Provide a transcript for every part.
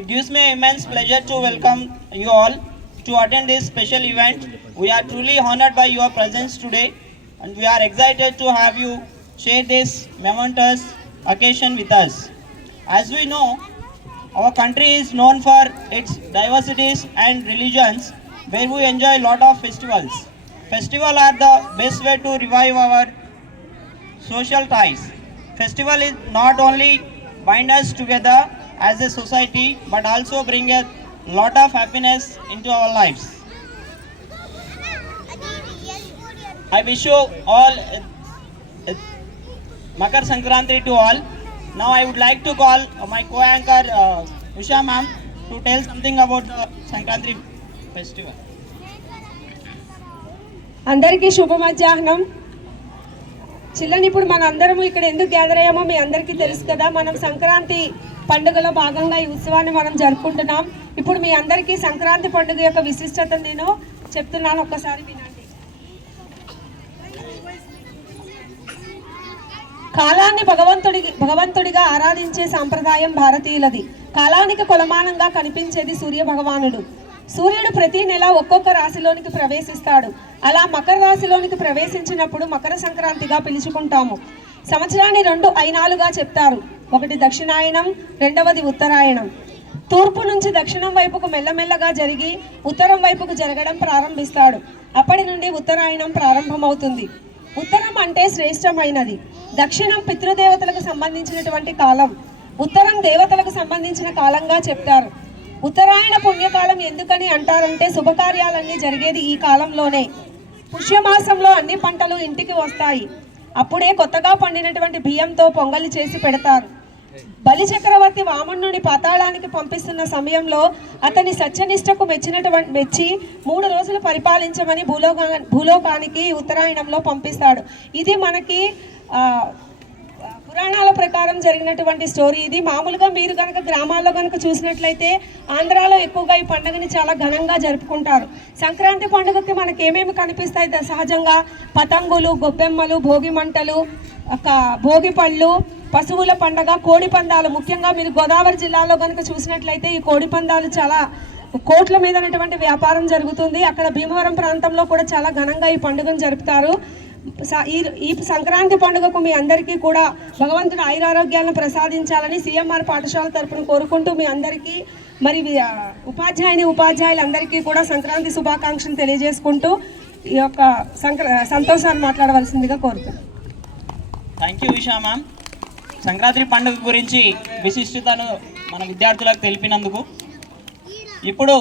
It gives me immense pleasure to welcome you all to attend this special event. We are truly honored by your presence today, and we are excited to have you share this momentous occasion with us. As we know, our country is known for its diversities and religions, where we enjoy a lot of festivals. Festivals are the best way to revive our social ties. Festival is not only bind us together as a society, but also bring a lot of happiness into our lives. I wish you all Makar Sankranti to all. Now I would like to call my co-anchor Usha ma'am to tell something about the Sankranti festival. అందరికీ శుభ మధ్యాహ్నం. చిల్లని ఇప్పుడు మన అందరము ఇక్కడ ఎందుకు gather అయ్యామో మీ అందరికీ తెలుసు కదా. మనం సంక్రాంతి పండుగలో భాగంగా ఈ ఉత్సవాన్ని మనం జరుపుకుంటున్నాం. ఇప్పుడు మీ అందరికీ సంక్రాంతి పండుగ యొక్క విశిష్టతను నేను చెప్తున్నాను, ఒక్కసారి వినండి. కాలాన్ని భగవంతుడిగా ఆరాధించే సాంప్రదాయం భారతీయులది. కాలానికి కొలమానంగా కనిపించేది సూర్య భగవానుడు. సూర్యుడు ప్రతి నెల ఒక్కొక్క రాశిలోనికి ప్రవేశిస్తాడు. అలా మకర రాశిలోనికి ప్రవేశించినప్పుడు మకర సంక్రాంతిగా పిలుచుకుంటాము. సంవత్సరాన్ని 2 అయినాలుగా చెప్తారు. ఒకటి దక్షిణాయనం, రెండవది ఉత్తరాయణం. తూర్పు నుంచి దక్షిణం వైపుకు మెల్లమెల్లగా జరిగి ఉత్తరం వైపుకు జరగడం ప్రారంభిస్తాడు. అప్పటి నుండి ఉత్తరాయణం ప్రారంభమవుతుంది. ఉత్తరం అంటే శ్రేష్టమైనది. దక్షిణం పితృదేవతలకు సంబంధించినటువంటి కాలం, ఉత్తరం దేవతలకు సంబంధించిన కాలంగా చెప్తారు. ఉత్తరాయణ పుణ్యకాలం ఎందుకని అంటారంటే శుభకార్యాలన్నీ జరిగేది ఈ కాలంలోనే. పుష్యమాసంలో అన్ని పంటలు ఇంటికి వస్తాయి. అప్పుడే కొత్తగా పండినటువంటి బియ్యంతో పొంగలి చేసి పెడతారు. బలి చక్రవర్తి వామనుని పాతాళానికి పంపిస్తున్న సమయంలో అతని సత్యనిష్టకు మెచ్చి 3 రోజులు పరిపాలించమని భూలోకానికి ఉత్తరాయణంలో పంపిస్తాడు. ఇది మనకి పురాణాల ప్రకారం జరిగినటువంటి స్టోరీ. ఇది మామూలుగా మీరు కనుక గ్రామాల్లో కనుక చూసినట్లయితే ఆంధ్రాలో ఎక్కువగా ఈ పండుగని చాలా ఘనంగా జరుపుకుంటారు. సంక్రాంతి పండుగకి మనకి ఏమేమి కనిపిస్తాయి సహజంగా? పతంగులు, గొబ్బెమ్మలు, భోగి మంటలు, భోగి పళ్ళు, పశువుల పండగ, కోడి పందాలు. ముఖ్యంగా మీరు గోదావరి జిల్లాలో కనుక చూసినట్లయితే ఈ కోడి పందాలు చాలా కోట్ల మీదనటువంటి వ్యాపారం జరుగుతుంది. అక్కడ భీమవరం ప్రాంతంలో కూడా చాలా ఘనంగా ఈ పండుగను జరుపుతారు. ఈ సంక్రాంతి పండుగకు మీ అందరికీ కూడా భగవంతుడు ఆయురారోగ్యాలను ప్రసాదించాలని సిఎంఆర్ పాఠశాల తరపున కోరుకుంటూ మీ అందరికీ మరి ఉపాధ్యాయులందరికీ కూడా సంక్రాంతి శుభాకాంక్షలు తెలియజేసుకుంటూ ఈ యొక్క సంతోషాన్ని మాట్లాడవలసిందిగా కోరుతున్నాను. Thank you Usha ma'am. Sankranti పండుగ గురించి విశిష్టతను మన విద్యార్థులకు తెలిపినందుకు. ఇప్పుడు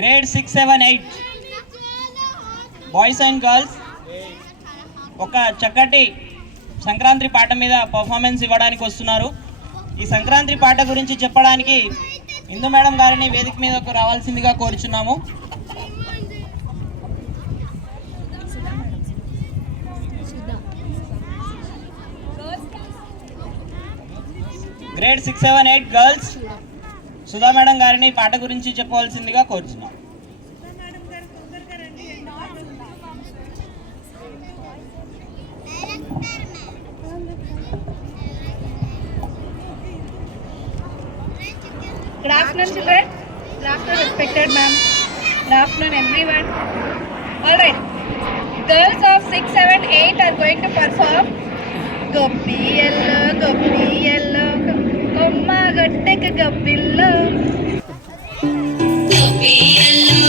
గ్రేడ్ 6, 7, 8 బాయ్స్ అండ్ గర్ల్స్ ఒక చక్కటి సంక్రాంతి పాట మీద పర్ఫార్మెన్స్ ఇవ్వడానికి వస్తున్నారు. ఈ సంక్రాంతి పాట గురించి చెప్పడానికి ఇందు మేడం గారిని వేదిక మీదకు రావాల్సిందిగా కోరుచున్నాము. గ్రేడ్ 6, 7, 8 గర్ల్స్ సుధా మేడం గారిని పాట గురించి చెప్పవలసిందిగా కోరుచున్నాము. Good afternoon, children. Good afternoon, respected ma'am. Good afternoon, everyone. All right. Girls of 6, 7, 8 are going to perform Goppi yellow, Komma gatteka gappillo. Goppi yellow,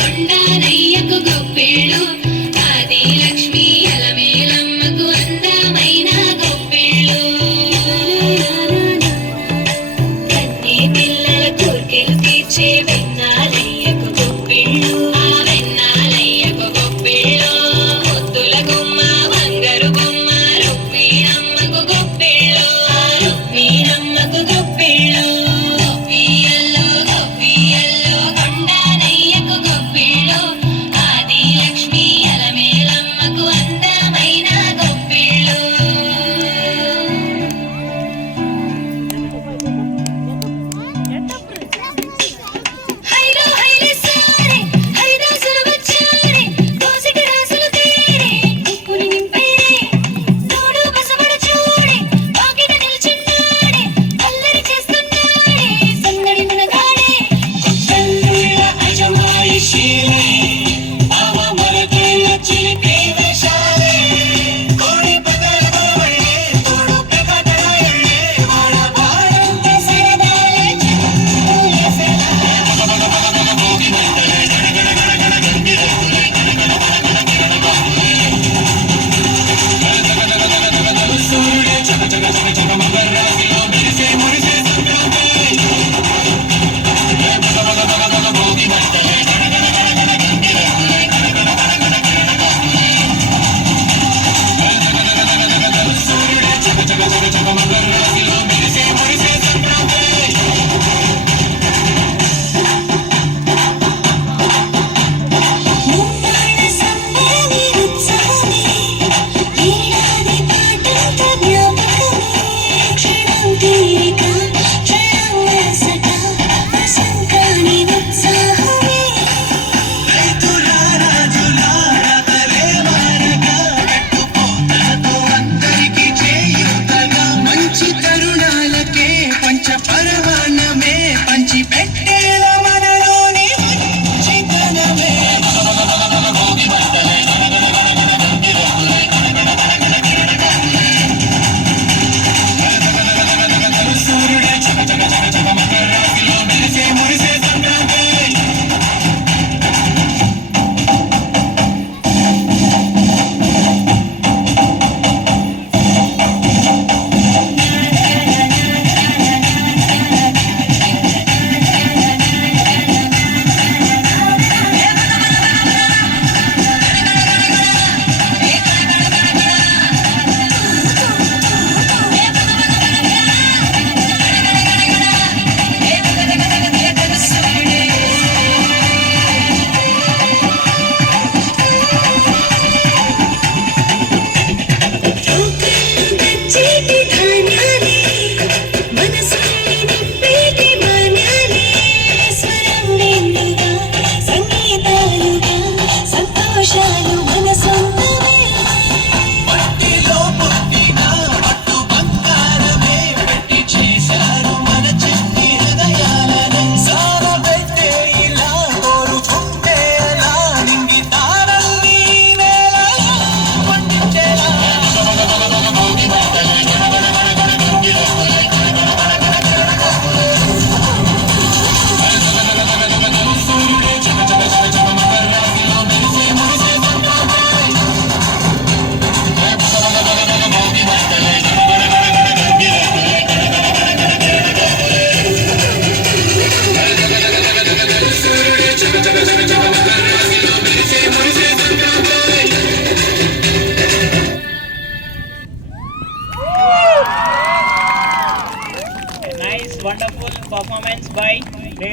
Gonda nayyaku goppillo. Adi Lakshmi alamelammaku andamaina goppillo. పిల్లల కోర్కెలు తీర్చే వెన్నాలయ్యకు గొప్పిళ్ళు. ఆ వెన్నాలయ్యకు గొప్పిళ్ళు. ముద్దుల గుమ్మ బంగారు బొమ్మ రుక్మిణమ్మకు గొప్పిళ్ళు. ఆ రుక్మిణమ్మకు గొప్పిళ్ళు. గొప్పియల్లో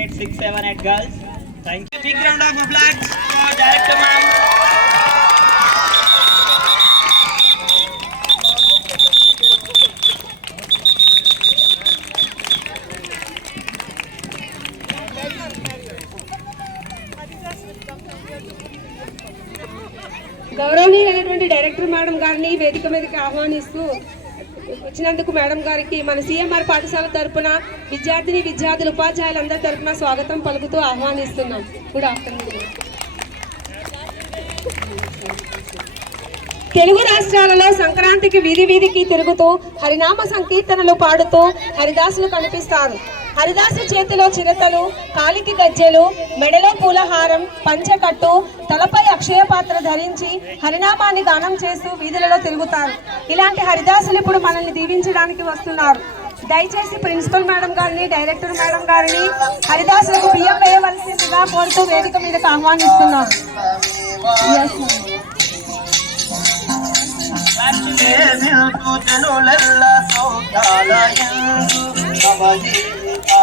8, 6, 7, 8 girls. Thank you. Big round of applause for Director Ma'am. గౌరవనీయులైనటువంటి డైరెక్టర్ మేడం గారిని వేదిక మీదకి ఆహ్వానిస్తూ వచ్చినందుకు మేడం గారికి మన సిఎంఆర్ పాఠశాల తరపున విద్యార్థులు ఉపాధ్యాయులందరి తరపున స్వాగతం పలుకుతూ ఆహ్వానిస్తున్నాం. Good afternoon. తెలుగు రాష్ట్రాలలో సంక్రాంతికి వీధికి తిరుగుతూ హరినామ సంకీర్తనలు పాడుతూ హరిదాసులు కనిపిస్తారు. హరిదాసు చేతిలో చిరతలు, కాలికి గజ్జెలు, మెడలో పూలహారం, పంచెకట్టు, తలపై అక్షయ పాత్ర ధరించి హరినామాన్ని గానం చేస్తూ వీధులలో తిరుగుతారు. ఇలాంటి హరిదాసులు ఇప్పుడు మనల్ని దీవించడానికి వస్తున్నారు. దయచేసి ప్రిన్సిపల్ మేడం గారిని, డైరెక్టర్ మేడం గారిని హరిదాసులకు బియ్యం వేయవలసిందిగా కోరుతూ వేదిక మీదకు ఆహ్వానిస్తున్నాం.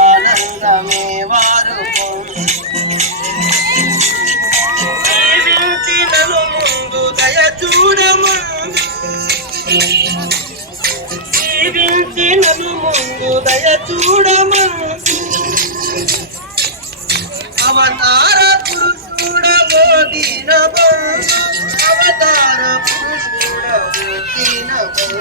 ఆనందమే వారు ముందు దయ చూడము, ముందు దయ చూడము, అవతార పురుషుడవో దీనవో, అవతార పురుషుడవో దీనవో.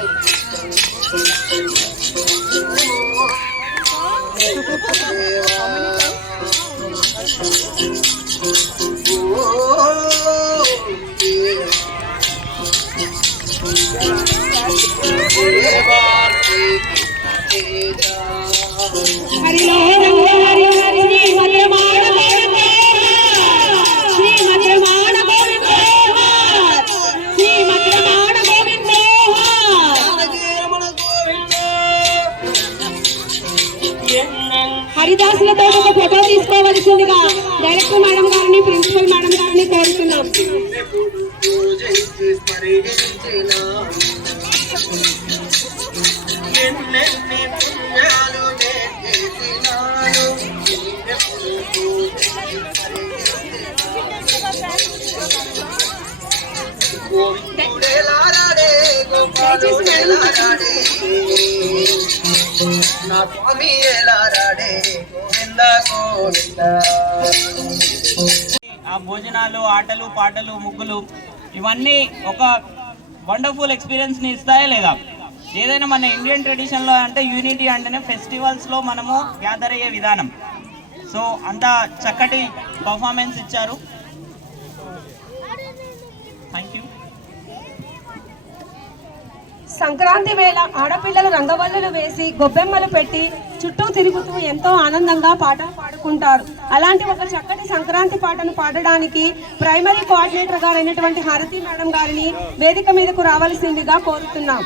హరిదాసులతో ఒక ఫోటో తీసుకోవలసిందిగా డైరెక్టర్ మేడం గారిని, ప్రిన్సిపల్ మేడం గారిని కోరుతున్నాం. ఆ భోజనాలు, ఆటలు, పాటలు, ముగ్గులు ఇవన్నీ ఒక వండర్ఫుల్ ఎక్స్పీరియన్స్ని ఇస్తాయా లేదా? ఏదైనా మన ఇండియన్ ట్రెడిషన్లో అంటే యూనిటీ అంటేనే ఫెస్టివల్స్లో మనము గ్యాదర్ అయ్యే విధానం. సో అంత చక్కటి పర్ఫార్మెన్స్ ఇచ్చారు. Thank you. సంక్రాంతి వేళ ఆడపిల్లలు రంగవల్లులు వేసి గొబ్బెమ్మలు పెట్టి చుట్టూ తిరుగుతూ ఎంతో ఆనందంగా పాటలు పాడుకుంటారు. అలాంటి ఒక చక్కటి సంక్రాంతి పాటను పాడడానికి ప్రైమరీ కోఆర్డినేటర్ గారైనటువంటి హారతి మేడం గారిని వేదిక మీదకు రావాల్సిందిగా కోరుతున్నాం.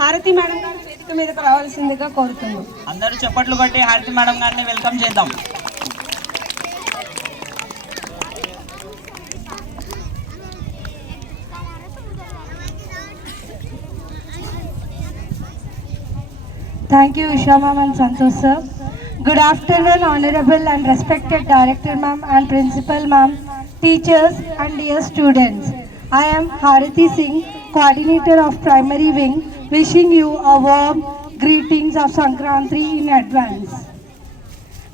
హారతి మేడం గారు వేదిక మీదకు రావాల్సిందిగా కోరుతున్నాం. అందరూ చప్పట్లు కొట్టి హారతి మేడం గారిని వెల్కమ్ చేద్దాం. Thank you, Isha ma'am and Santosh sir. Good afternoon, honorable and respected director ma'am and principal ma'am, teachers and dear students. I am Harati Singh, coordinator of primary wing, wishing you a warm greetings of Sankranti in advance.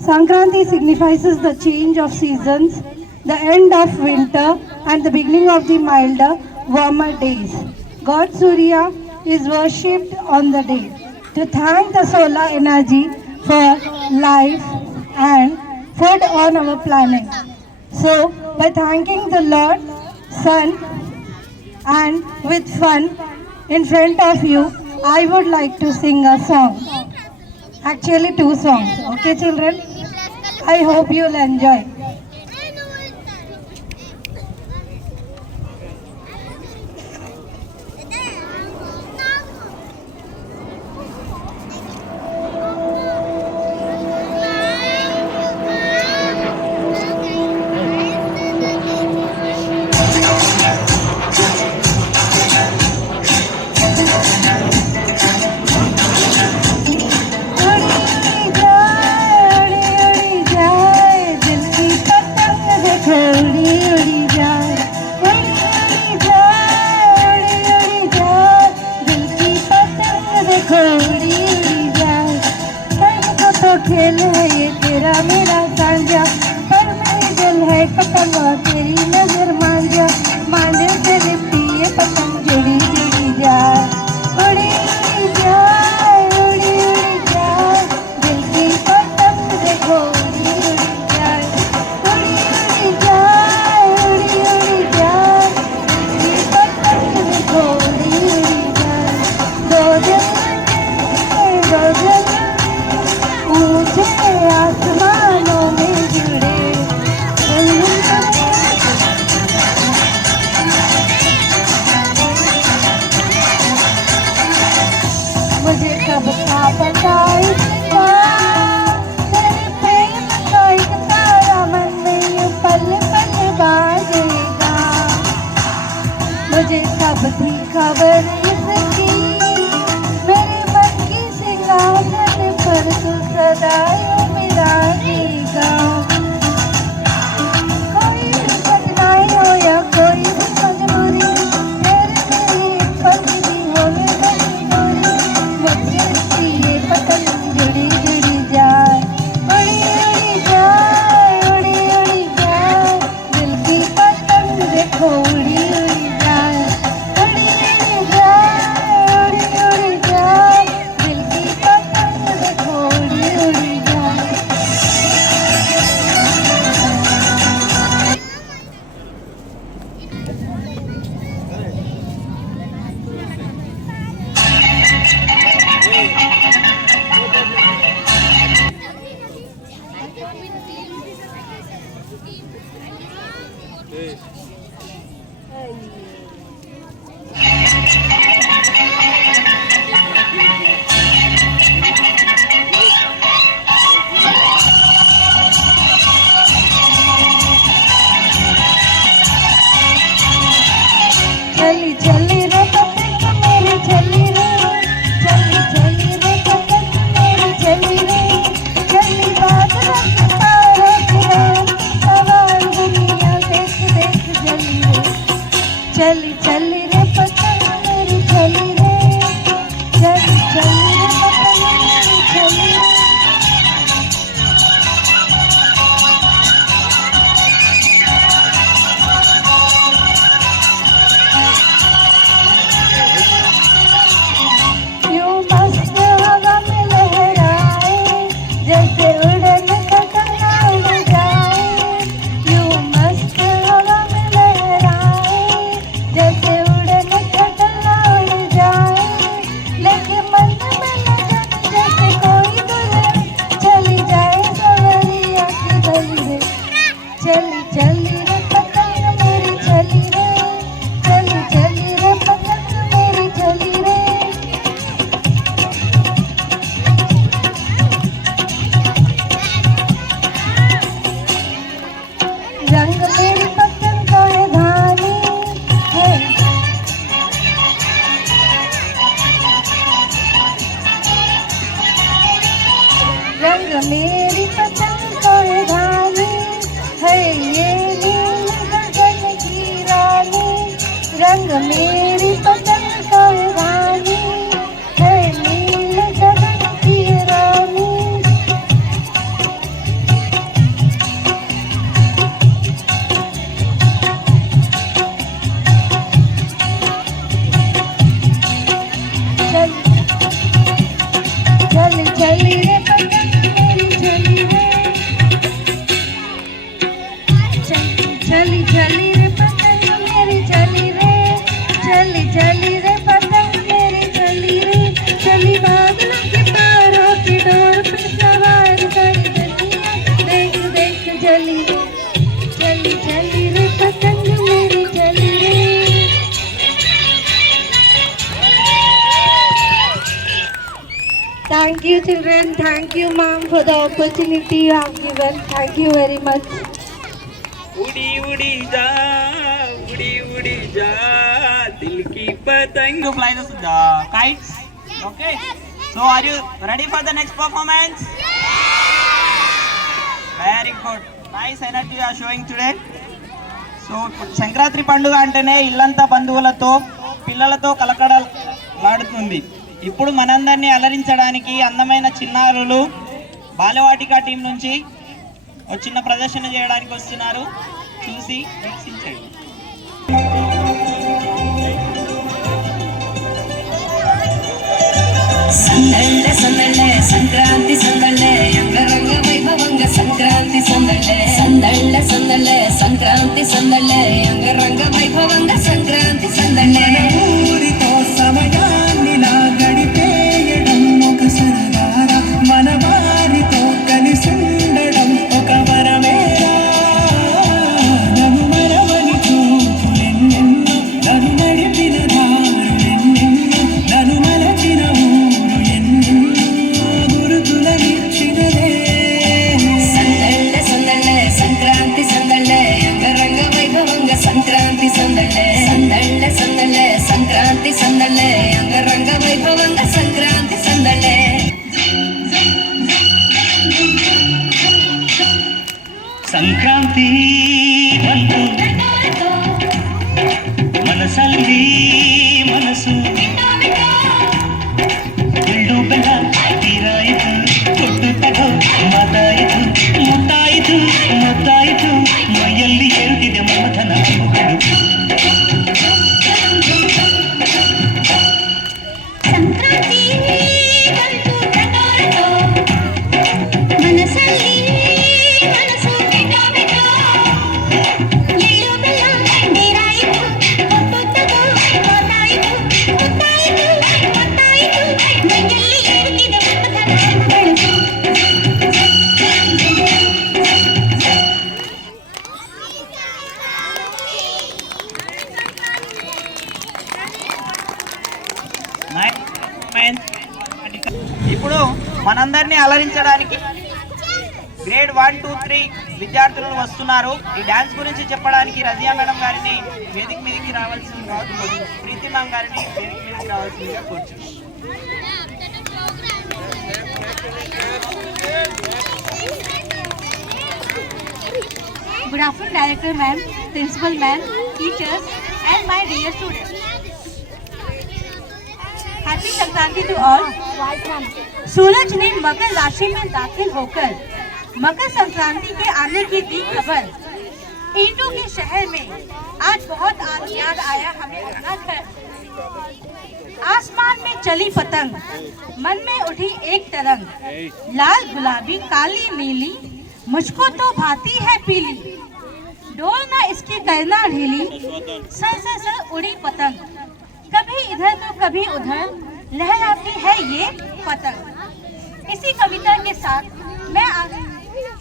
Sankranti signifies the change of seasons, the end of winter and the beginning of the milder, warmer days. God Surya is worshipped on the day to thank the solar energy for life and food on our planet. So, by thanking the Lord, Sun, and with fun in front of you, I would like to sing a song. Actually, 2 songs. Okay, children? I hope you'll enjoy. सबका बताएगा, तेरे प्रेम का एक तारा मन में यूं पल पल बाजेगा। मुझे कब थी खबर इसकी, मेरे मन की सिंहासन पर तू सदा यूं बिराजेगा। कोई भी कठिनाई हो या कोई भी मजबूरी, तेरे मेरे एक पल भी होवे नहीं दूरी। मुझसे ये पतंग जुड़ी जुड़ी जाए, उड़ी उड़ी जाए, उड़ी उड़ी जाए, दिल की पतंग देखो उड़ी उड़ी जाए, उड़ी उड़ी जाए, उड़ी उड़ी जाए, दिल की पतंग देखो उड़ी उड़ी जाए। चली चली रे पतंग मेरी चली रे, चली चली रे पतंग मेरी चली रे, चली बादलों के तारों की रात, सवार दुनिया देख देख जली रे। चली चली रे पतंग मेरी चली रे, चली चली रे पतंग मेरी चली रे। यूं मस्त हवा में लहराए, जैसे उड़न पतंग उड़ जाए। यूं मस्त हवा में लहराए, जैसे उड़न पतंग उड़ जाए। लगे मन में लगन जैसे कोई दुल्हन चली जाए सवरिया की गली रे। चली चली रे पतंग मेरी चली रे, चली चली रे पतंग मेरी चली रे। रंग मेरी पतंग का है धानी है, रंग मेरी पतंग का है धानी है, ये नील गगन की रानी। रंग मेरी पतंग का है धानी है, नील गगन की रानी। चली चली रे पतंग मेरी चली रे, चली चली रे पतंग मेरी चली रे, चली चली रे पतंग मेरी चली रे। चली बादलों के तारों की डोर पे सवार सारी दुनिया देख देख जली रे। चली चली रे पतंग मेरी चली रे। Thank you children, thank you ma'am for the opportunity you have given. Thank you very much. उड़ी उड़ी जा, उड़ी उड़ी जा, दिल की पतंग। You fly the kites. Okay. So are you ready for the next performance? Very good. Nice energy you are showing today. So Sankranti పండుగ అంటేనే ఇల్లంతా బంధువులతో పిల్లలతో కలకడలాడుతుంది. ఇప్పుడు మనందరినీ అలరించడానికి అందమైన చిన్నారులు బాలవాటిక టీం నుంచి చిన్న ప్రదర్శన చేయడానికి వస్తున్నారు. చూసి వీక్షించండి. సందళ్ళ సందళ్ళ సంక్రాంతి సందళ్ళ అంగరంగ వైభవంగ సంక్రాంతి సందళ్ళ సందళ్ళ సందళ్ళ సంక్రాంతి సందళ్ళ అంగరంగ వైభవంగ సంక్రాంతి సందళ్ళ ఊరితో సమయాన్నిలా గడిపేయడం ఒక సరదారా మన వారితో కలిసి ఉండడం ఒక వరమేరా నన్ను మరవని చూపులెన్నెన్నో నన్ను నడిపిన దారులెన్నెన్నో నన్ను మలచిన ఊరు ఎన్నెన్నో సందళ్ళే అంగరంగ వైభవంగా సంక్రాంతి సందళ్ళే ಸಂಕ್ರಾಂತಿ ಬಂತು ಮನಸ್ಸಲ್ಲಿ ಮನಸ್ಸು ಎಳ್ಳು ಬೆಲ್ಲ ತೀರಾಯಿತು ಕೊಟ್ಟು ತಗೋ ಮಾತಾಯಿತು ಮುತ್ತಾಯಿತು ಮುತ್ತಾಯಿತು ಮೈಯಲ್ಲಿ ಏರುತ್ತಿದೆ ಮಮಥನ ಅಂಬುಗಳು ಸಂಕ್ರಾಂತಿ ಬಂತು ಕಣ್ಣೋರಟೋ ಮನಸ್ಸಲ್ಲಿ ಮನಸ್ಸು ಬಿಟ್ಟೋ ಬಿಟ್ಟೋ ಎಳ್ಳು ಬೆಲ್ಲ ನೀರಾಯಿತು ಕೊಟ್ಟುತ್ತದೋ ಮಾತಾಯಿತು ಮುತ್ತಾಯಿತು ಮುತ್ತಾಯಿತು ಮೈಯಲ್ಲಿ ಏರುತ್ತಿದೆ ಮಮಥನ ఇప్పుడు మనందరినీ అలరించడానికి గ్రేడ్ 1, 2, 3 విద్యార్థులు వస్తున్నారు. ఈ డాన్స్ గురించి చెప్పడానికి రజియా మేడం గారిని వేదిక మీదకి రావాల్సిందిగా ప్రీతి మ్యామ్ గారిని వేదిక మీదకి రావాల్సిందిగా కోరుచున్నాను. Good afternoon, Director Ma'am, Principal Ma'am, teachers, and my dear students. Happy Sankranti to all. सूरज ने मकर राशि में दाखिल होकर मकर संक्रांति के आने की दी खबर। ईंटों के शहर में आज बहुत याद आया हमें अपना घर। आसमान में चली पतंग, मन में उठी एक तरंग, लाल गुलाबी काली नीली, मुझको तो भाती है पीली। डोल ना इसकी करना ढीली, सर सर सर उड़ी पतंग, कभी इधर तो कभी उधर लहराती है ये पतंग। इसी कविता के साथ मैं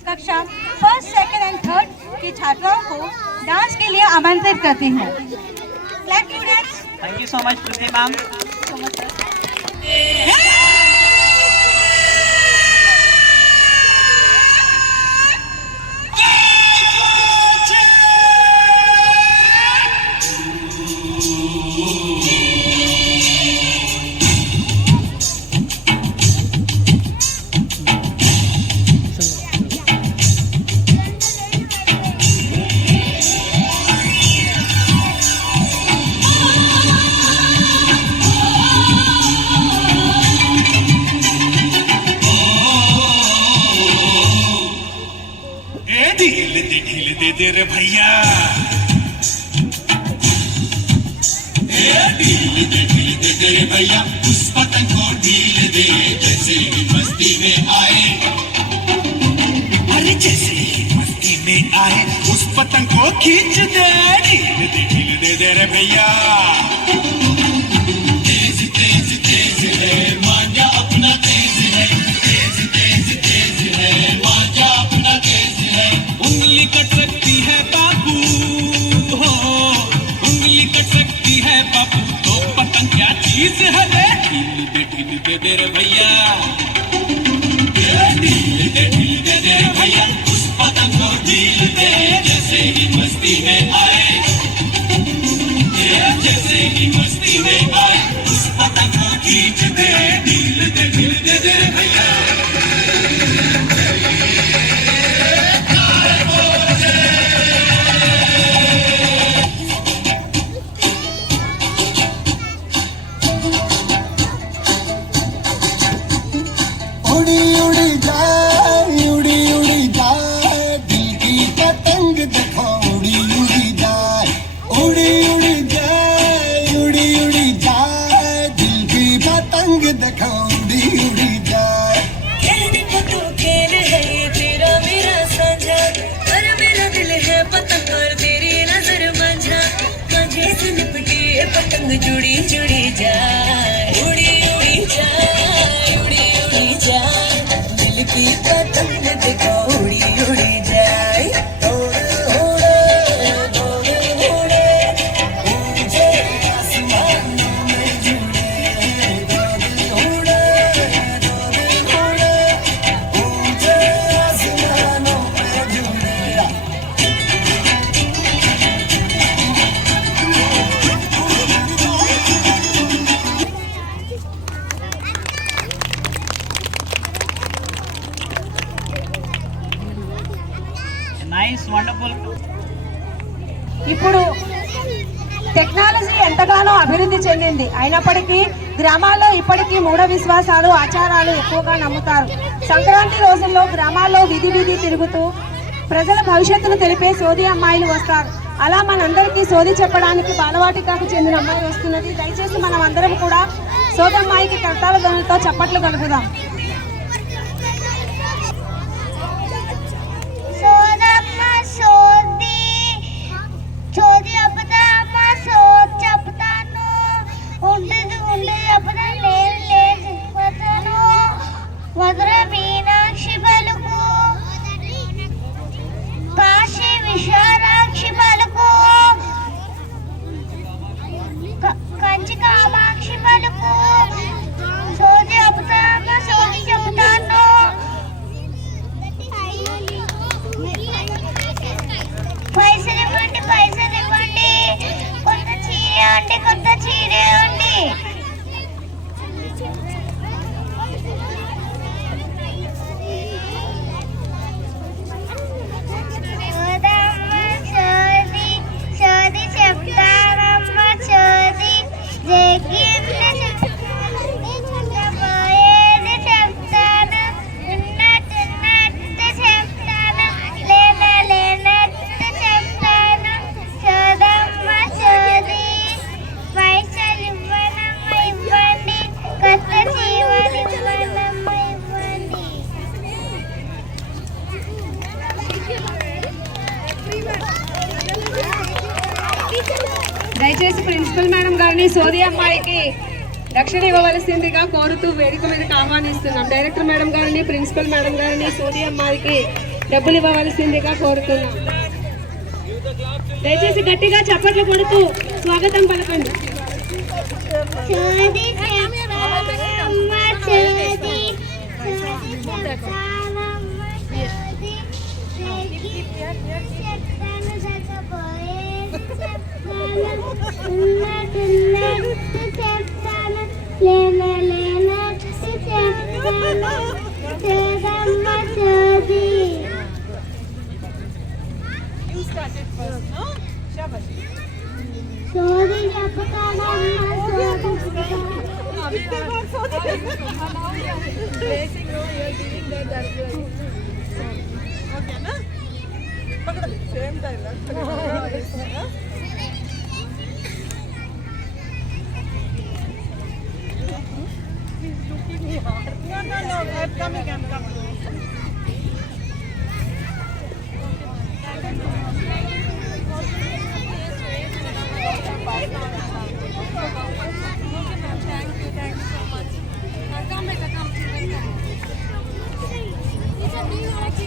कक्षा 1st, 2nd and 3rd की छात्राओं को डांस के लिए आमंत्रित करती हूँ। Thank you so much, Priti ma'am. ढील दे रे भैया, ढील दे रे भैया, उस पतंग को ढील दे जैसे ही मस्ती में आए। अरे जैसे ही मस्ती में आए उस पतंग को खींच दे। ढील दे रे भैया, तेज तेज तेज है मांझा अपना तेज है, तेज तेज तेज है मांझा अपना तेज है। उंगली कट सकती है बाबू हो, उंगली कट सकती है बाबू, तो पतंग क्या चीज है रे। ढील दे रे भैया, ढील दे रे भैया, उस पतंग को ढील दे जैसे ही मस्ती में आए, जैसे ही मस्ती में आए उस पतंग को खींच दे। ढील दे रे भैया। पतंग जुड़ी जुड़ी जाए, उड़ी उड़ी जाए, उड़ी उड़ी जाए, दिल की पतंग देखो उड़ी उड़ी जाए। उड़े उड़े उड़े उड़े ऊंचे आसमानों में जुड़े, उड़े उड़े उड़े ऊंचे आसमानों में जुड़े। ఎంతగానో అభివృద్ధి చెందింది. అయినప్పటికీ గ్రామాల్లో ఇప్పటికీ మూఢ విశ్వాసాలు, ఆచారాలు ఎక్కువగా నమ్ముతారు. సంక్రాంతి రోజుల్లో గ్రామాల్లో వీధి తిరుగుతూ ప్రజల భవిష్యత్తును తెలిపే సోది అమ్మాయిలు వస్తారు. అలా మనందరికీ సోది చెప్పడానికి బాలవాటికకు చెందిన అమ్మాయి వస్తున్నది. దయచేసి మనం అందరం కూడా సోదమ్మాయికి కర్తాల ధ్వనులతో చప్పట్లు కలుపుదాం. సోదమ్మ సోది చోది అబద్ధమ్మ సోది చెప్తాను, ఉండేది అబద్ధం లేదు చెప్తాను. మధుర మీనాక్షి పలుకు, కాశీ విశాలాక్షి పలుకు, కంచి కామాక్షి పలుకు. సోది అబద్ధమ్మ సోది చెప్తాను. పైసలు ఇవ్వండి, కొత్త చీర అండి. సోది చెప్తానమ్మ సోది, పోయేది చెప్తాను, ఉన్నట్టు చెప్తాను, లేనట్టు చెప్తాను. సోదమ్మ సోది, పైసలు ఇవ్వండి, కొత్త చీరలు ఇవ్వనమ్మ ఇవ్వండి. దయచేసి ప్రిన్సిపల్ మేడం గారిని సోది అమ్మాయికి రక్షణ ఇవ్వవలసిందిగా కోరుతూ వేదిక మీదకి ఆహ్వానిస్తున్నాం. డైరెక్టర్ మేడం గారిని, ప్రిన్సిపల్ మేడం గారిని సోది అమ్మాయికి డబ్బులు ఇవ్వవలసిందిగా కోరుతున్నాం. దయచేసి గట్టిగా చప్పట్లు కొడుతూ స్వాగతం పలకండి. సోది చెప్తానమ్మ సోది, చెప్తాను జగపోయేది చెప్తాను, ఉన్నట్టు చెప్తాను, లేనట్టు చెప్తాను. సోదమ్మ సోది. సోది చెప్తానమ్మ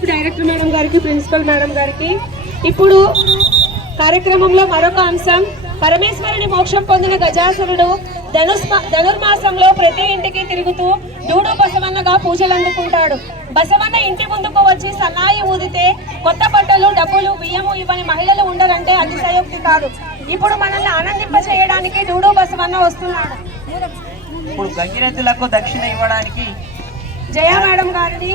డైరెక్టర్ మేడం గారికి, ప్రిన్సిపల్ మేడం గారికి. ఇప్పుడు కార్యక్రమంలో మరొక అంశం, పరమేశ్వరుని మోక్షం పొందిన గజాసురుడు ధనుర్మాసంలో ప్రతి ఇంటికి తిరుగుతూ డూడు బసవన్నగా పూజలు అందుకుంటాడు. బసవన్న ఇంటి ముందుకు వచ్చి సన్నాయి ఊదితే కొత్త బట్టలు, డబ్బులు, బియ్యము ఇవ్వని మహిళలు ఉండరంటే అది సయోక్తి కాదు. ఇప్పుడు మనల్ని ఆనందింప చేయడానికి డూడు బసవన్న వస్తున్నాడు. ఇప్పుడు గంగిరెద్దులకు దక్షిణ ఇవ్వడానికి జయ మేడం గారిని,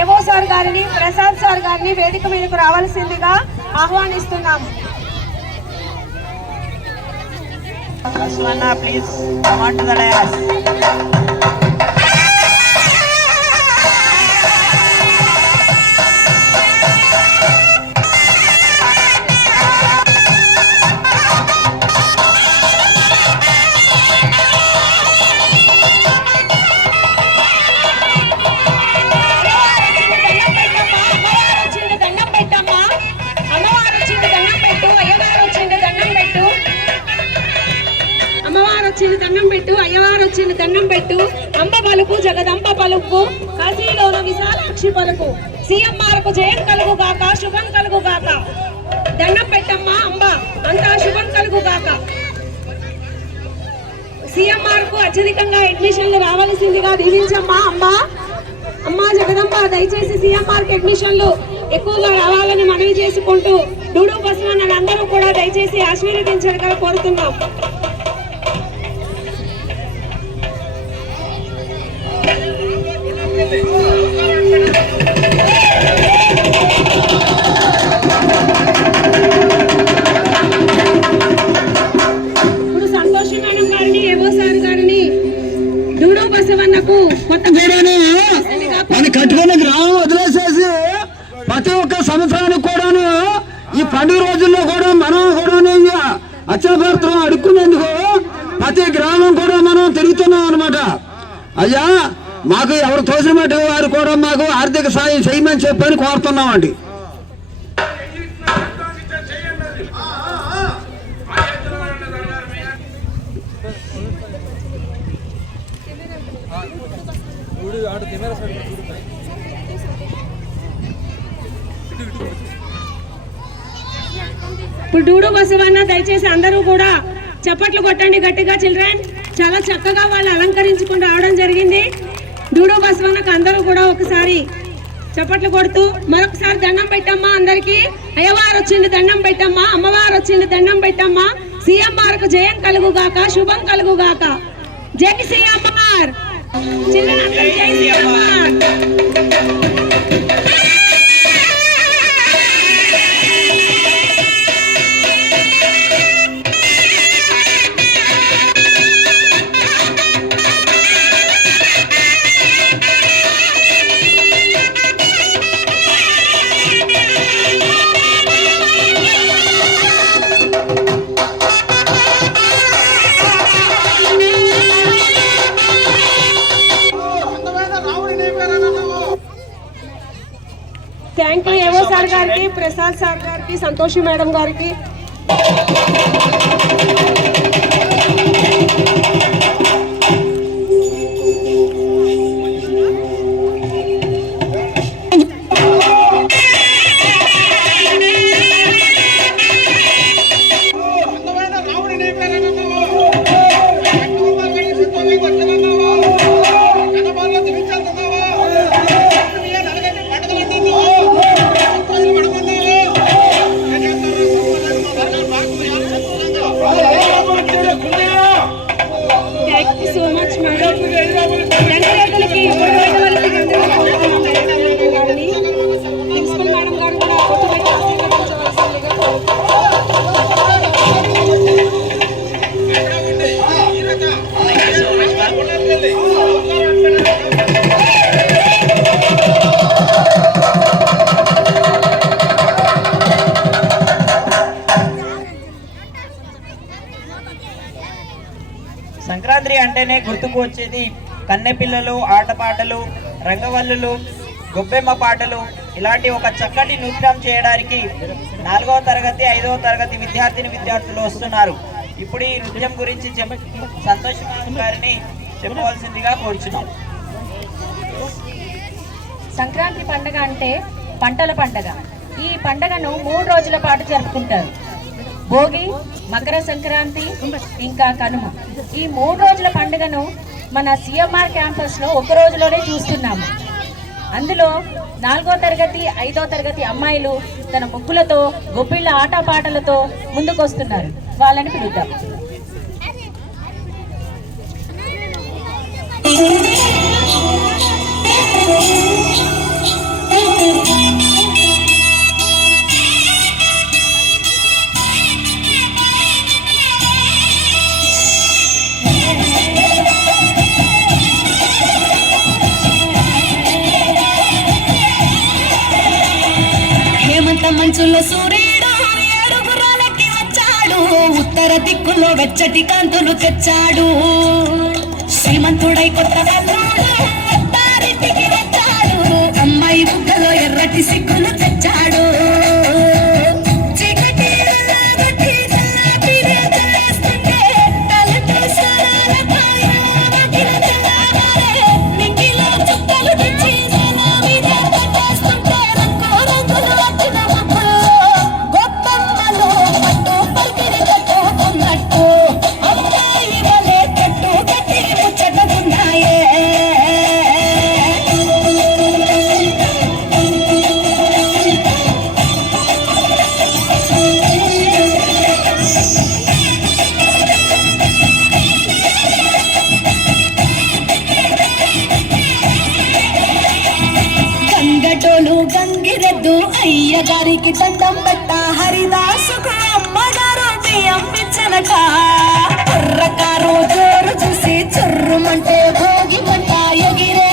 ఏవో సార్ గారిని, ప్రసాద్ సార్ గారిని వేదిక మీదకు రావాల్సిందిగా ఆహ్వానిస్తున్నాము. Please come on to the dais. దండం పెట్టు, అయ్యవారు వచ్చింది దండం పెట్టు, అంబ పలుకు జగదంబ పలుకు, కాశీలోన విశాలాక్షి పలుకు, సీఎంఆర్కు జయం కలుగు గాక, శుభం కలుగు గాక. దండం పెట్టమ్మా అంబ, అంతా శుభం కలుగు గాక. సీఎంఆర్కు అత్యధికంగా అడ్మిషన్లు రావాల్సిందిగా దీవించమ్మా అంబ. అమ్మా జగదంబ, దయచేసి సీఎంఆర్కి అడ్మిషన్లు ఎక్కువగా రావాలని మనవి చేసుకుంటూ డూడు బసవన్న అందరూ కూడా దయచేసి ఆశీర్వదించాలని కోరుతున్నాం. ఇప్పుడు కూడాను మన కట్టుకున్న గ్రామం వదిలేసేసి ప్రతి ఒక్క సంవత్సరానికి కూడాను ఈ పండుగ రోజుల్లో కూడా మనం కూడాను అత్యవసరం అడుక్కునేందుకు ప్రతి గ్రామం కూడా మనం తిరుగుతున్నాం అనమాట. అయ్యా మాకు ఎవరు తోసినట్టు వారు కూడా మాకు ఆర్థిక సాయం చేయమని చెప్పని కోరుతున్నామండి. ఇప్పుడు డూడు బసవన్న దయచేసి అందరూ కూడా చప్పట్లు కొట్టండి గట్టిగా. చిల్డ్రన్ చాలా చక్కగా వాళ్ళు అలంకరించుకుని రావడం జరిగింది. డూడు బసవన్నకు అందరూ కూడా ఒకసారి చప్పట్లు కొడుతూ మరొకసారి దండం పెట్టమ్మా. అందరికి అయ్యవారు వచ్చింది దండం పెట్టమ్మా, అమ్మవారు వచ్చింది దండం పెట్టమ్మా. సీఎంఆర్కు జయం కలుగుగాక, శుభం కలుగుగాక. జై సీఎంఆర్. చిల్డ్రన్ అందరూ జై సీఎంఆర్. థ్యాంక్ యూ ఏవో సార్ గారికి, ప్రసాద్ సార్ గారికి, సంతోషి మేడం గారికి. సంక్రాంతి అంటేనే గుర్తుకు వచ్చేది కన్నెపిల్లలు, ఆటపాటలు, రంగవల్లులు, గొబ్బెమ్మ పాటలు. ఇలాంటి ఒక చక్కటి నృత్యం చేయడానికి 4వ తరగతి 5వ తరగతి విద్యార్థులు వస్తున్నారు. ఇప్పుడు ఈ నృత్యం గురించి సంతోష్ గారిని చెప్పవలసిందిగా కోరుచున్నాం. సంక్రాంతి పండుగ అంటే పంటల పండుగ. ఈ పండుగను 3 రోజుల పాటు జరుపుకుంటారు. భోగి, మకర సంక్రాంతి, ఇంకా కనుమ. ఈ 3 రోజుల పండుగను మన సిఎంఆర్ క్యాంపస్లో ఒక రోజులోనే చూస్తున్నాము. అందులో 4వ తరగతి 5వ తరగతి అమ్మాయిలు తన ముగ్గులతో, గొబ్బిళ్ళ ఆటపాటలతో ముందుకొస్తున్నారు. వాళ్ళని పిలుద్దాం. మంచుల సూర్యుడు 7 గుర్రాలకి వచ్చాడు. ఉత్తర దిక్కులో వెచ్చటి కాంతులు తెచ్చాడు. శ్రీమంతుడై కొత్త వల్లుడు అత్తారింటికి వచ్చాడు. అమ్మాయి బుగ్గలో ఎర్రటి సిగ్గులు తెచ్చాడు. గంగిరెద్దు అయ్యగారికి దండం పెట్ట. హరిదాసుకు అమ్మగారు బియ్యం ఇచ్చనట. కుర్రకారు జోరు చూసి చుర్రుమంటే భోగి మంట ఎగిరే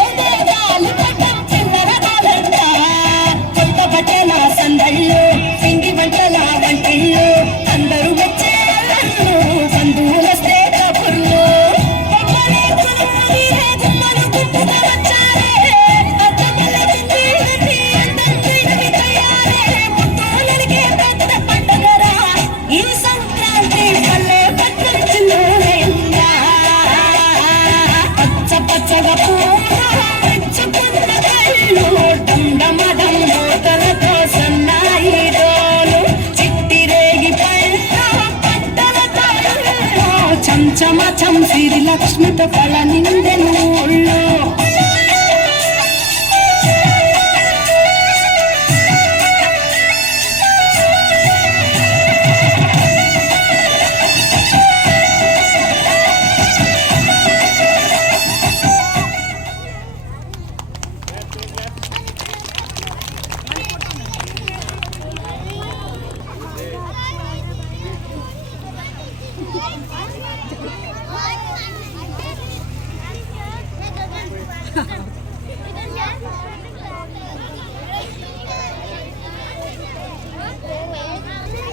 చంచమ చంసిరి లక్ష్మితో కళ నిండెను ఒళ్ళు.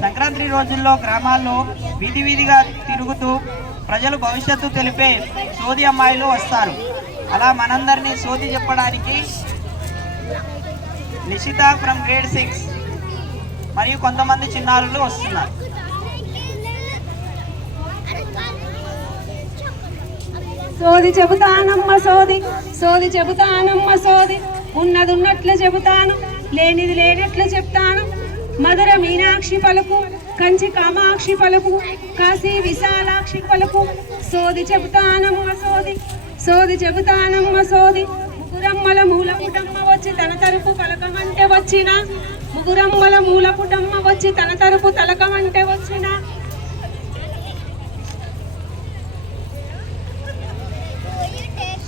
సంక్రాంతి రోజుల్లో గ్రామాల్లో వీధి వీధిగా తిరుగుతూ ప్రజలు భవిష్యత్తు తెలిపే సోది అమ్మాయిలు వస్తారు. అలా మనందరినీ సోది చెప్పడానికి నిషిత ఫ్రమ్ గ్రేడ్ 6 మరియు కొంతమంది చిన్నారులు వస్తున్నారు. సోది చెబుతానమ్మ సోది, సోది చెబుతానమ్మ సోది, ఉన్నది ఉన్నట్లు చెబుతాను, లేనిది లేనట్లు చెప్తాను. మధుర మీనాక్షి పలుకు, కంచి కామాక్షి పలుకు, కాశీ విశాలాక్షి పలుకు. సోది చెబుతానమ్మ సోది, సోది చెబుతానమ్మ సోది. ముగురమ్మల మూల పుటమ్మ వచ్చి తన తరపు పలకమంటే వచ్చిన, ముగురమ్మల మూల పుటమ్మ వచ్చి తన తరపు తలకమంటే వచ్చిన.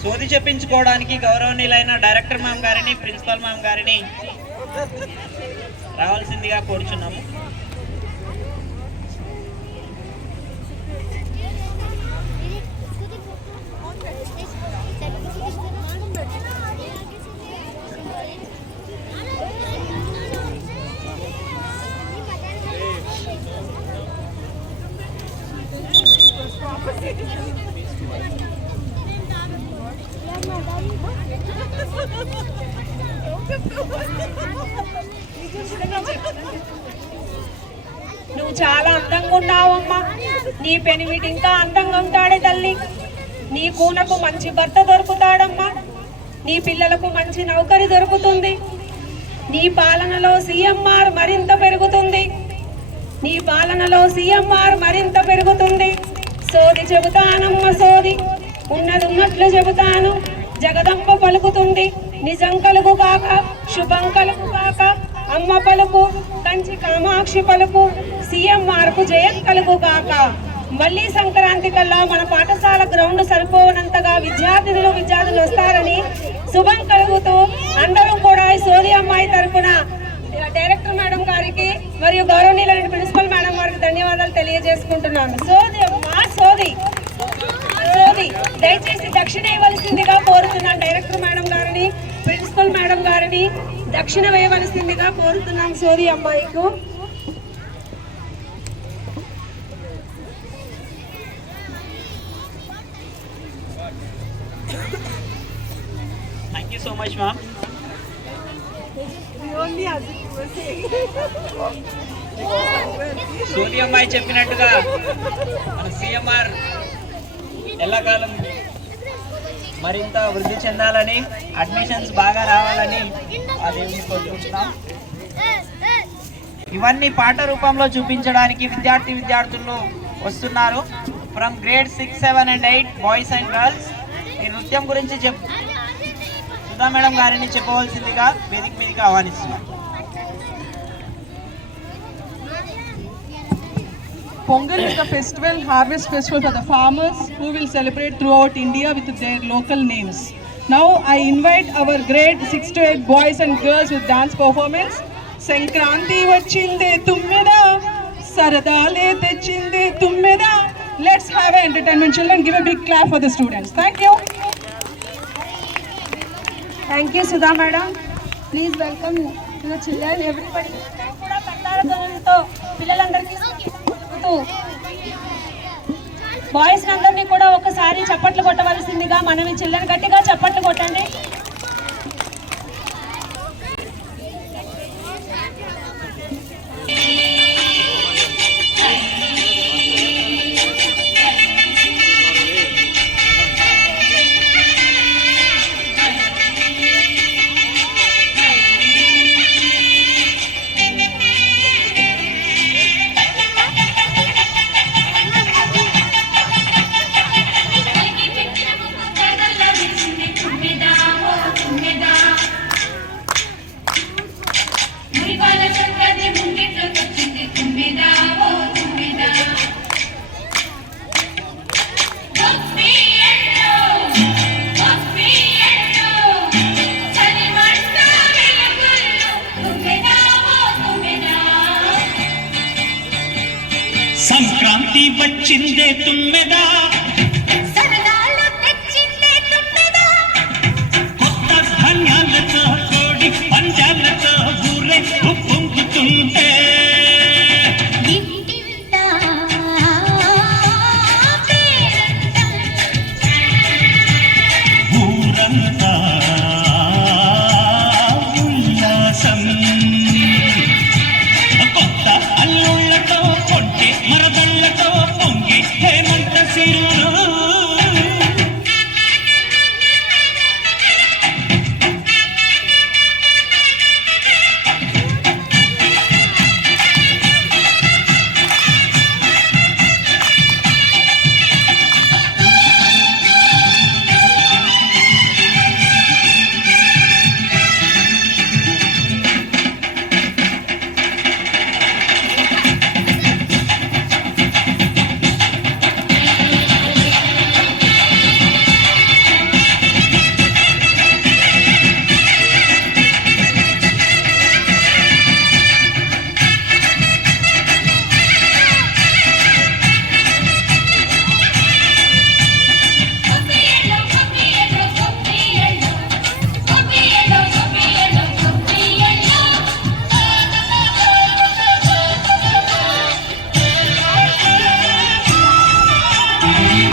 సోది చెప్పించుకోవడానికి గౌరవనీయులైన డైరెక్టర్ మ్యామ్ గారిని, ప్రిన్సిపల్ మ్యామ్ గారిని రావాల్సిందిగా కోరుచున్నాము. నువ్వు చాలా అందంగా ఉన్నావమ్మా, నీ పెనిమిటి ఇంకా అందంగా ఉంటాడే తల్లి. నీ కూనకు మంచి భర్త దొరుకుతాడమ్మా, నీ పిల్లలకు మంచి నౌకరి దొరుకుతుంది. నీ పాలనలో సీఎంఆర్ మరింత పెరుగుతుంది, నీ పాలనలో సీఎంఆర్ మరింత పెరుగుతుంది. సోది చెబుతానమ్మ సోది, ఉన్నది ఉన్నట్లు చెబుతాను, జగదంబ పలుకుతుంది. నిజం కలుగు కాక, శుభం కలుగు కాక, అమ్మ పలుకు, కంచి కామాక్షి పలుకు, సీఎంఆర్కు జయం కలుగు కాక. మళ్ళీ సంక్రాంతి కల్లా మన పాఠశాల గ్రౌండ్ సరిపోనంతగా విద్యార్థులు వస్తారని శుభం కలుగుతూ అందరూ కూడా ఈ సోది అమ్మాయి తరఫున డైరెక్టర్ మేడం గారికి మరియు గౌరవనీయులైన ప్రిన్సిపల్ మేడం గారికి ధన్యవాదాలు తెలియజేసుకుంటున్నాను. సోది అమ్మా సోది, సోది దయచేసి దక్షిణ ఇవ్వవలసిందిగా కోరుతున్నాను. డైరెక్టర్ మేడం గారిని, ప్రిన్సిపల్ మేడం గారిని దక్షిణ వేయవలసిందిగా కోరుతున్నాం సోది అమ్మాయికు. Thank you so much ma'am. సోది అమ్మాయి చెప్పినట్టుగా మన సీఎంఆర్ ఎల్లకాలం మరింత వృద్ధి చెందాలని, అడ్మిషన్స్ బాగా రావాలని అదేమి కోరుకుంటున్నాం. ఇవన్నీ పాట రూపంలో చూపించడానికి విద్యార్థులు వస్తున్నారు. From grade 6, 7 and 8 boys and girls. ఈ నృత్యం గురించి సుధా మేడం గారిని చెప్పవలసిందిగా వేదిక మీదకి ఆహ్వానిస్తున్నాం. Pongal is a festival, harvest festival for the farmers who will celebrate throughout India with their local names. Now I invite our grade 6 to 8 boys and girls with dance performance. Sankranti vachinde tummeda, saradale techinde tummeda. Let's have an entertainment. Children, give a big clap for the students. Thank you. Thank you Sudha madam. Please welcome the children, everybody. కూడా తండాలతో పిల్లలందరికీ boys అందరినీ కూడా ఒకసారి చప్పట్లు కొట్టవలసిందిగా మనవి. Children గట్టిగా చప్పట్లు కొట్టండి. వచ్చిందే తుమ్మెదా కొత్త ధాన్యాలతో కోడి పంజాలతో ఊరే ఉప్పొంగుతుంటే ఊరంతా ఉల్లాసం కొత్త అల్లుళ్ళతో కొంటే మరదళ్ళతో పొంగి హేమంత సిరులు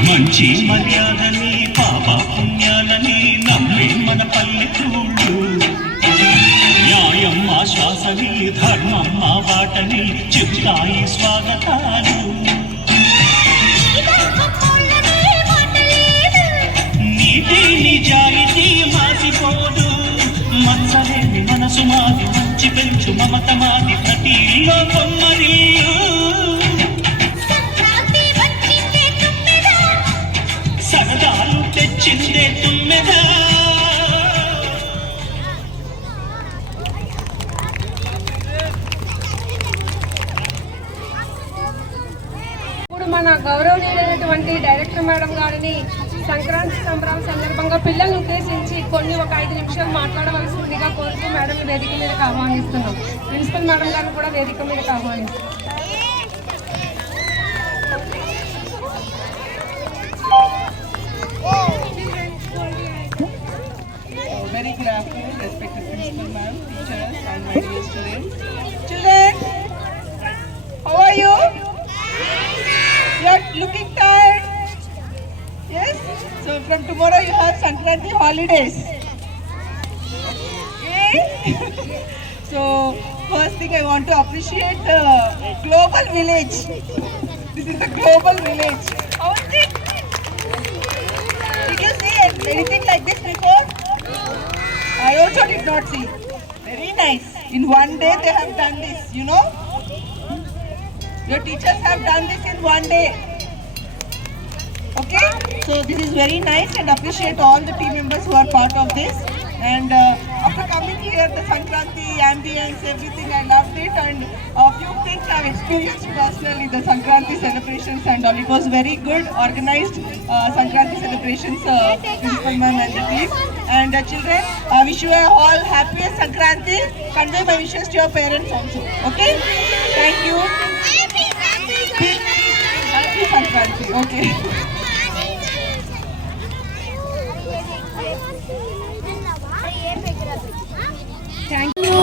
మంచి మర్యాదని పాప పుణ్యాలని నమ్మే మన పల్లెటూళ్ళు న్యాయం మా శ్వాసని ధర్మం మా బాటని చెప్తాయి స్వాగతాలు నీతి నిజాయితీ మాసిపోదు మత్సలేని మనసు మాది మంచి పెంచు మమత మాది ప్రతి ఇల్లో కొమ్మరిల్లు సరదాలు తెచ్చిందే తుమ్మెదా ఇప్పుడు మన గౌరవనీయులైనటువంటి డైరెక్టర్ మేడం గారిని సంక్రాంతి సంబరాల సందర్భంగా పిల్లల్ని ఉద్దేశించి ఒక 5 నిమిషాలు మాట్లాడవలసిందిగా కోరుతూ మేడం వేదిక మీదకి ఆహ్వానిస్తున్నాం. ప్రిన్సిపల్ మేడం గారిని కూడా వేదిక మీదకి ఆహ్వానిస్తున్నాం. Very good afternoon, respected principal ma'am, teachers and my dear students. Children, how are you? You are looking tired? Yes? So from tomorrow you have Sankranti holidays. Okay? So first thing I want to appreciate the global village. This is the global village. How is it? Did you see anything like this before? I also did not see. Very nice. In one day they have done this, you know. Your teachers have done this in one day. Okay? So this is very nice and appreciate all the team members who are part of this. And after coming here, the Sankranti ambience, everything, I loved it. And a few things I've experienced personally, the Sankranti celebrations and all. It was very good, organized Sankranti celebrations, Principal Ma'am and the team. And children, I wish you all happiest Sankranti. Convey my wishes to your parents also. Okay? Thank you. Happy Sankranti. Okay. Thank you.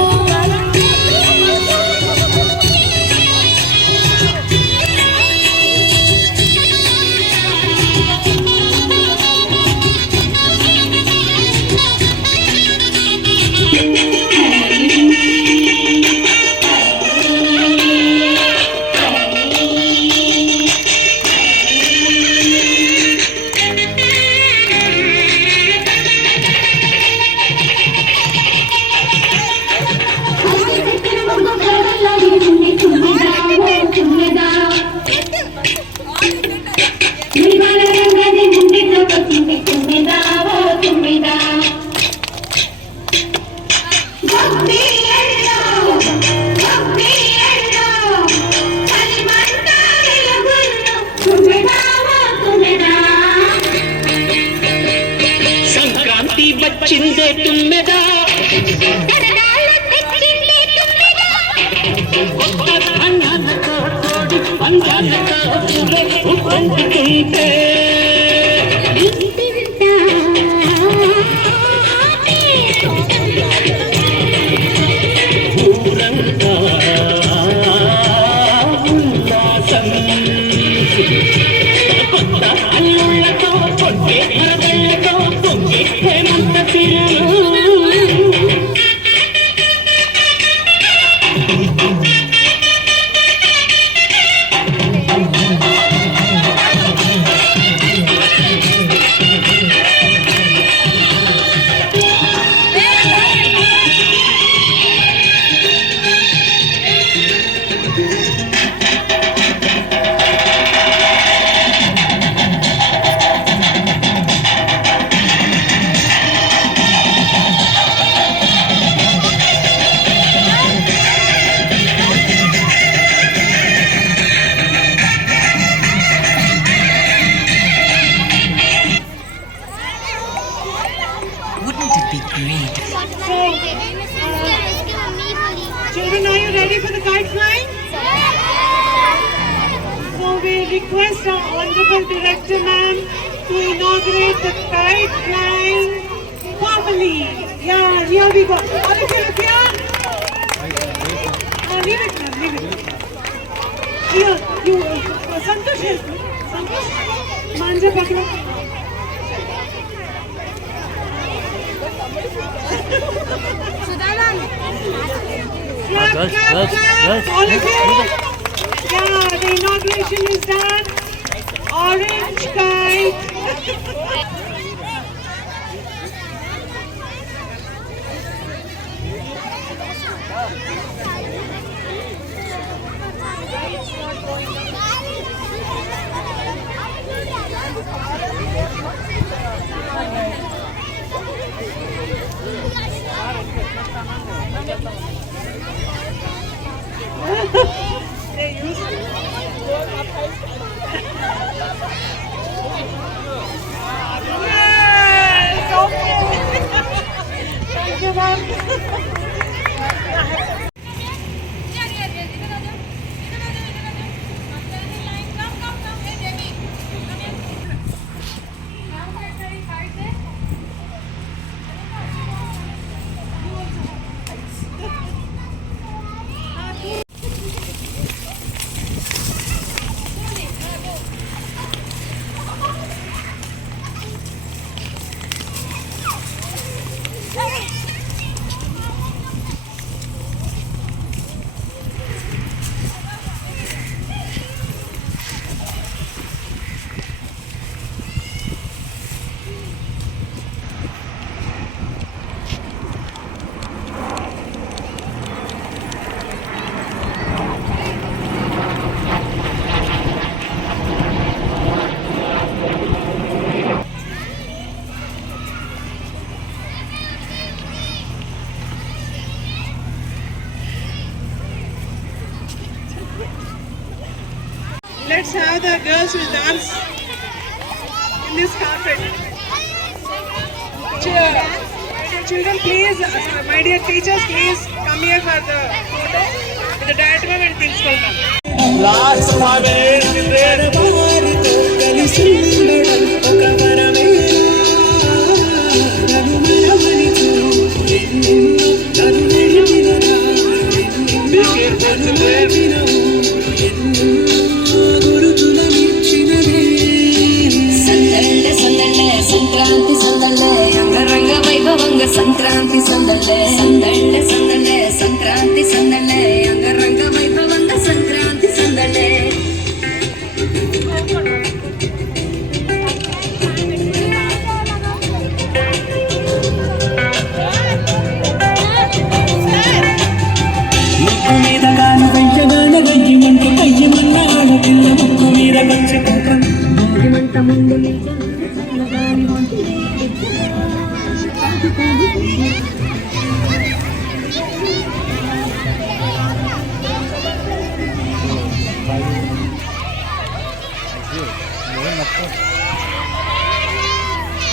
వచ్చిందే తుమ్మెదా కొత్త ధాన్యాలతో తోడి పంజాలతో పండుతుంటే ఊరంతా ఉల్లాసం కొత్త అల్లుళ్ళతో పొంగే మరదళ్ళతో పొంగే హేమంత తీరు Children, are you ready for the kite flying? So we request our Honorable Director Ma'am to inaugurate the kite flying formally. Yeah, here we go. All of you look here. Leave it, ma'am, leave it. Here, you, Santosh help me. Santosh, Manja Pakla. Clap, clap, clap, all of you. Yeah, the inauguration is done. Orange kite. They used to. Yes, okay. Thank you, ma'am. Let's have the girls will dance in this carpet. Children, please, my dear teachers, please come here for the photo with the director and principal ma'am. Sankranti సందళ్ళే అంగరంగ వైభవంగ సంక్రాంతి సందళ్ళే సందళ్ళే సందళ్ళే సంక్రాంతి సందళ్ళే అంగరంగ వైభవంగ సంక్రాంతి సందళ్ళే ముక్కు మీద గాను వెయ్యగాన వెయ్యమంటూ కయ్యమన్న ఆడపిల్ల ముక్కు మీద వచ్చుకుంటాం భోగిమంట ముందు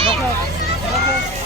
Look up.